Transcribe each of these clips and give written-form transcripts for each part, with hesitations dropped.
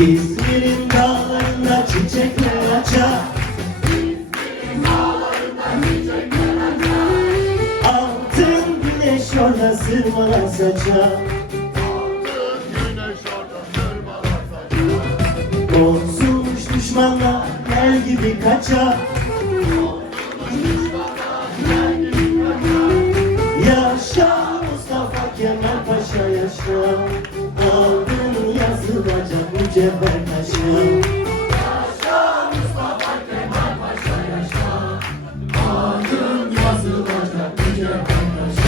İzmir'in dağlarında çiçekler açar. Altın güneş orada sırmalar saçar. Bozulmuş düşmanlar yer gibi kaçar. Yaşa Mustafa Kemal Paşa yaşa. Aldın yazılacak mücevher taşa. Yaşa Mustafa Kemal Paşa yaşa. Adın yazılacak mücevher taşa.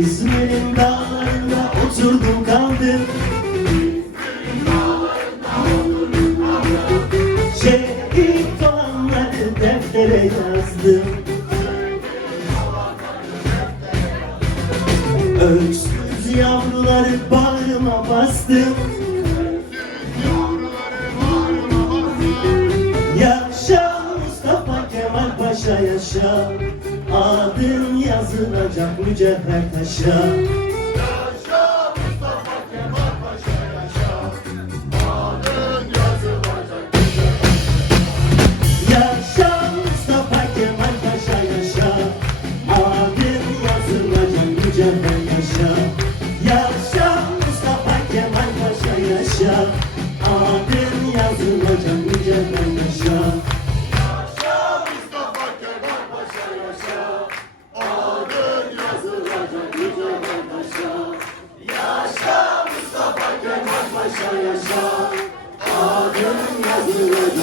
İzmir'in dağlarında oturdum kaldım. Şehit olanları deftere yazdım. Öksüz yavruları bağrıma bastım. Yaşa Mustafa Kemal Paşa yaşa. Adın yazılacak mücevher taşa. Yaşa Mustafa Kemal Paşa yaşa. Adın yazılacak mücevher taşa. Yaşa Mustafa Kemal Paşa yaşa. Adın yazılacak mücevher taşa. Yaşa Mustafa Kemal Paşa yaşa. Adın yazılacak mücevher taşa. Yaşa Mustafa Kemal Paşa yaşa. Adın yazılacak mücevher taşa. Yaşa Mustafa Kemal Paşa yaşa. Adın yazılacak